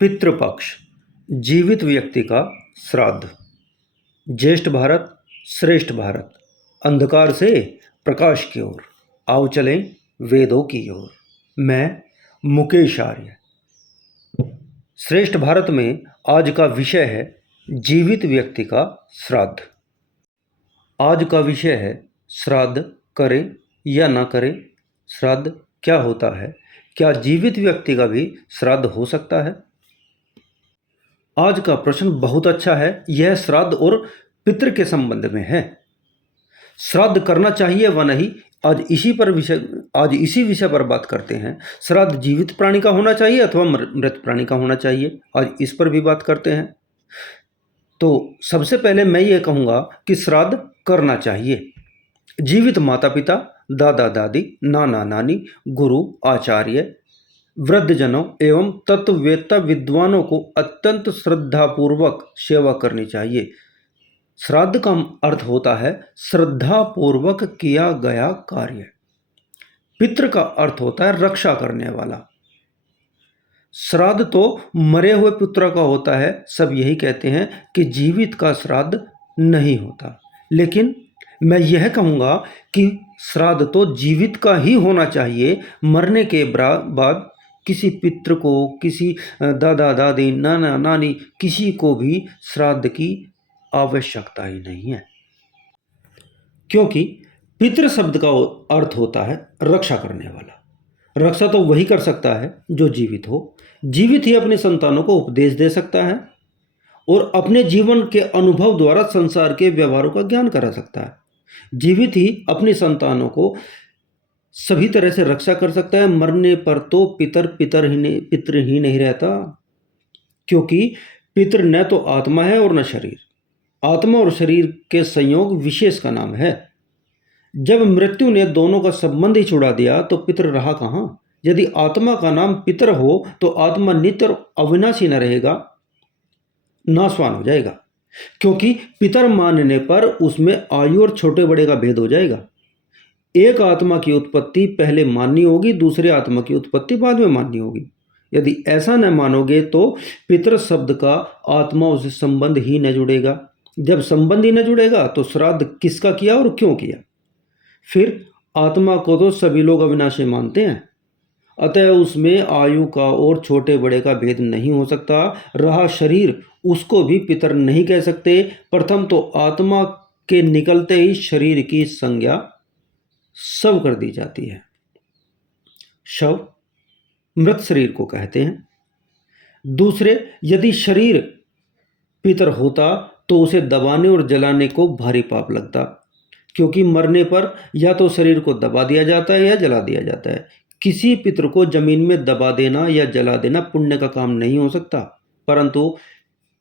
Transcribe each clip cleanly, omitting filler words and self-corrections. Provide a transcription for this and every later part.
पितृपक्ष, जीवित व्यक्ति का श्राद्ध। ज्येष्ठ भारत, श्रेष्ठ भारत, अंधकार से प्रकाश की ओर, आओ चलें वेदों की ओर। मैं मुकेश आर्य। श्रेष्ठ भारत में आज का विषय है जीवित व्यक्ति का श्राद्ध। आज का विषय है श्राद्ध करें या ना करें, श्राद्ध क्या होता है, क्या जीवित व्यक्ति का भी श्राद्ध हो सकता है। आज का प्रश्न बहुत अच्छा है। यह श्राद्ध और पितृ के संबंध में है। श्राद्ध करना चाहिए व नहीं, आज इसी विषय पर बात करते हैं। श्राद्ध जीवित प्राणी का होना चाहिए अथवा मृत प्राणी का होना चाहिए, आज इस पर भी बात करते हैं। तो सबसे पहले मैं ये कहूँगा कि श्राद्ध करना चाहिए। जीवित माता पिता, दादा दादी, नाना नानी, गुरु, आचार्य, वृद्धजनों एवं तत्ववेत्ता विद्वानों को अत्यंत श्रद्धापूर्वक सेवा करनी चाहिए। श्राद्ध का अर्थ होता है श्रद्धापूर्वक किया गया कार्य। पितृ का अर्थ होता है रक्षा करने वाला। श्राद्ध तो मरे हुए पुत्र का होता है। सब यही कहते हैं कि जीवित का श्राद्ध नहीं होता, लेकिन मैं यह कहूँगा कि श्राद्ध तो जीवित का ही होना चाहिए। मरने के बाद किसी पितृ को, किसी दादा दादी, नाना नानी, किसी को भी श्राद्ध की आवश्यकता ही नहीं है, क्योंकि पितृ शब्द का अर्थ होता है रक्षा करने वाला। रक्षा तो वही कर सकता है जो जीवित हो। जीवित ही अपने संतानों को उपदेश दे सकता है और अपने जीवन के अनुभव द्वारा संसार के व्यवहारों का ज्ञान करा सकता है। जीवित ही अपनी संतानों को सभी तरह से रक्षा कर सकता है। मरने पर तो पितर ही नहीं रहता, क्योंकि पितृ न तो आत्मा है और न शरीर। आत्मा और शरीर के संयोग विशेष का नाम है। जब मृत्यु ने दोनों का संबंध ही छुड़ा दिया तो पितृ रहा कहाँ। यदि आत्मा का नाम पितर हो तो आत्मा नित्य और अविनाशी न रहेगा, नाशवान हो जाएगा, क्योंकि पितर मानने पर उसमें आयु और छोटे बड़े का भेद हो जाएगा। एक आत्मा की उत्पत्ति पहले माननी होगी, दूसरे आत्मा की उत्पत्ति बाद में माननी होगी। यदि ऐसा न मानोगे तो पितृ शब्द का आत्मा से संबंध ही न जुड़ेगा। जब संबंध ही न जुड़ेगा तो श्राद्ध किसका किया और क्यों किया। फिर आत्मा को तो सभी लोग अविनाशी मानते हैं, अतः उसमें आयु का और छोटे बड़े का भेद नहीं हो सकता। रहा शरीर, उसको भी पितर नहीं कह सकते। प्रथम तो आत्मा के निकलते ही शरीर की संज्ञा शव कर दी जाती है। शव मृत शरीर को कहते हैं। दूसरे, यदि शरीर पितर होता तो उसे दबाने और जलाने को भारी पाप लगता, क्योंकि मरने पर या तो शरीर को दबा दिया जाता है या जला दिया जाता है। किसी पितर को जमीन में दबा देना या जला देना पुण्य का काम नहीं हो सकता, परंतु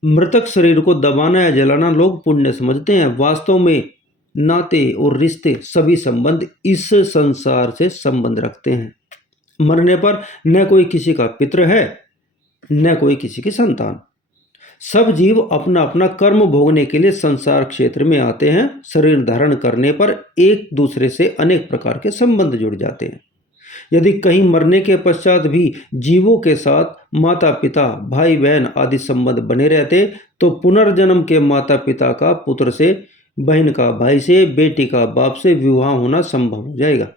मृतक शरीर को दबाना या जलाना लोग पुण्य समझते हैं। वास्तव में नाते और रिश्ते, सभी संबंध इस संसार से संबंध रखते हैं। मरने पर न कोई किसी का पितृ है, न कोई किसी की संतान। सब जीव अपना अपना कर्म भोगने के लिए संसार क्षेत्र में आते हैं। शरीर धारण करने पर एक दूसरे से अनेक प्रकार के संबंध जुड़ जाते हैं। यदि कहीं मरने के पश्चात भी जीवों के साथ माता पिता, भाई बहन आदि संबंध बने रहते तो पुनर्जन्म के माता पिता का पुत्र से, बहन का भाई से, बेटी का बाप से विवाह होना संभव हो जाएगा।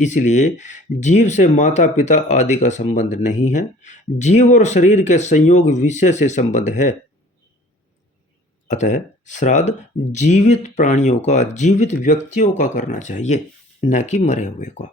इसलिए जीव से माता पिता आदि का संबंध नहीं है। जीव और शरीर के संयोग विषय से संबंध है। अतः श्राद्ध जीवित प्राणियों का, जीवित व्यक्तियों का करना चाहिए, न कि मरे हुए का।